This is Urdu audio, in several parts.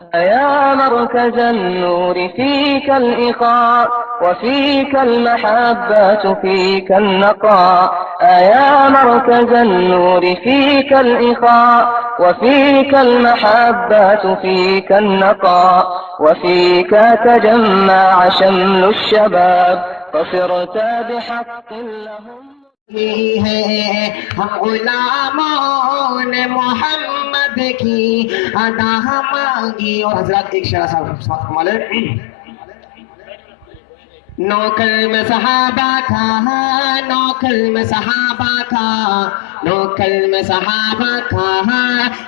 يا مركز النور فيك الإخاء وفيك المحبات فيك النقاء يا مركز النور فيك الإخاء وفيك المحبات فيك النقاء وفيك تجمع شمل الشباب فصرت بحق لهم ہے ہم غلاموں نے محمد کی ادا مانگی. اور حضرات ایک شعر ساتھ ہمارے نوکر میں صحابہ کا نوکر میں صحابہ کا نوکر میں صحابہ کا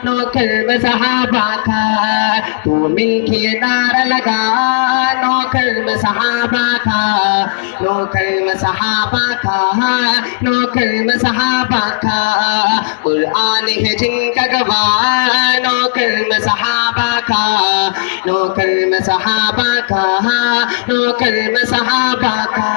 نوکر میں صحابہ کا تو مل کے نعرہ لگا نوکر میں صحابہ کا نوکر میں صحابہ کا نوکر میں صحابہ کا قرآن ہے جن کا گواہ نوکر میں صحابہ کا نوکر میں صحابہ کا نوکر میں صحابہ کا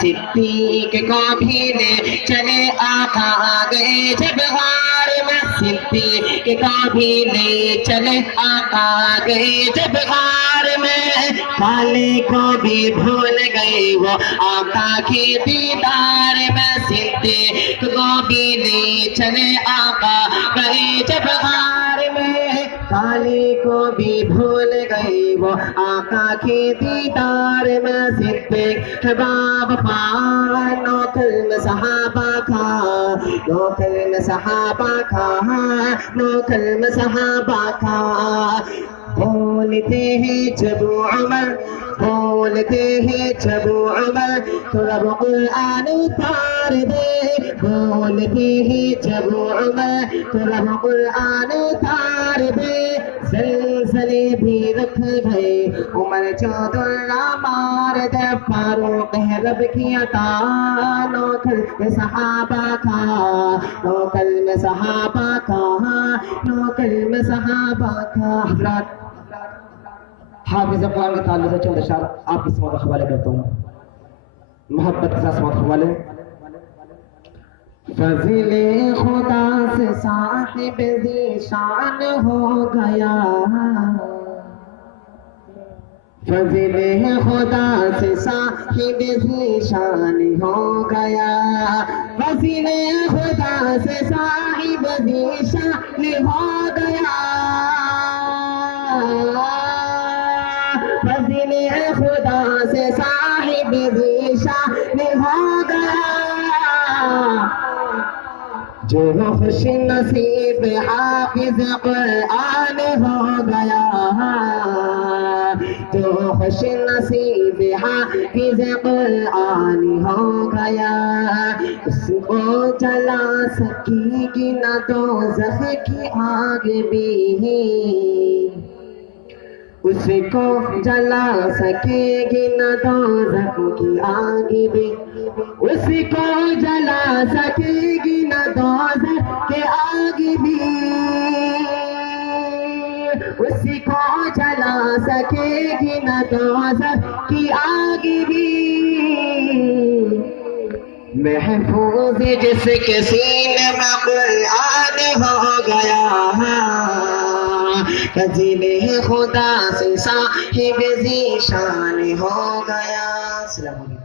صدیق کو بھی لے چلے آقا گئے جب غار میں صدیق کو بھی لے چلے آقا گئے جب غار میں کالے کو بھی بھول گئے وہ آقا کے دیدار میں صدیق کو بھی لے چلے آقا گئے جب غار میں کالے کو بھی بھول گئے وہ آقا کے دیدار میں صدیق باب پا نوکر میں صحابہ کا نوکر میں صحابہ کا نوکر میں صحابہ کا بولتے ہیں جب عمر بولتے ہیں جب عمر تو رب قرآن اتار دے بولتے ہیں جب عمر تو رب قرآن اتار دے زلزلے بھی رکھ گئے عمر چود اللہ مار دے فاروق ہے رب کی عطا نوکر میں صحابہ کا نوکر میں صحابہ کا نوکر میں صحابہ کا. حضرات حافظ قرآن کے تعلق سے چند اشعار آپ کی سماعت حوالے کرتا ہوں محبت کے ساتھ سماعت حوالے. فضل خدا سے صاحب ذیشان ہو گیا فضل خدا سے صاحب ذیشان ہو گیا فضل خدا سے صاحب ذیشان ہو گیا فضل خدا سے صاحب ذیشان ہو گیا جو خوش نصیب حافظ قرآن ہو گیا جو خوش نصیب حافظ قرآن ہو گیا اس کو جلا سکے گی نہ دوزخ کی آگ بھی اس کو جلا سکے گی نہ دوزخ کی آگ بھی اس کو جلا سکے گی نہ دوزخ کی آگ بھی اس کو جلا سکے گی نہ دوزخ کی آگ بھی محفوظ جس کے سینے میں قرآن ہو گیا فضل خدا سے صاحب ذیشان ہو گیا. السلام علیکم.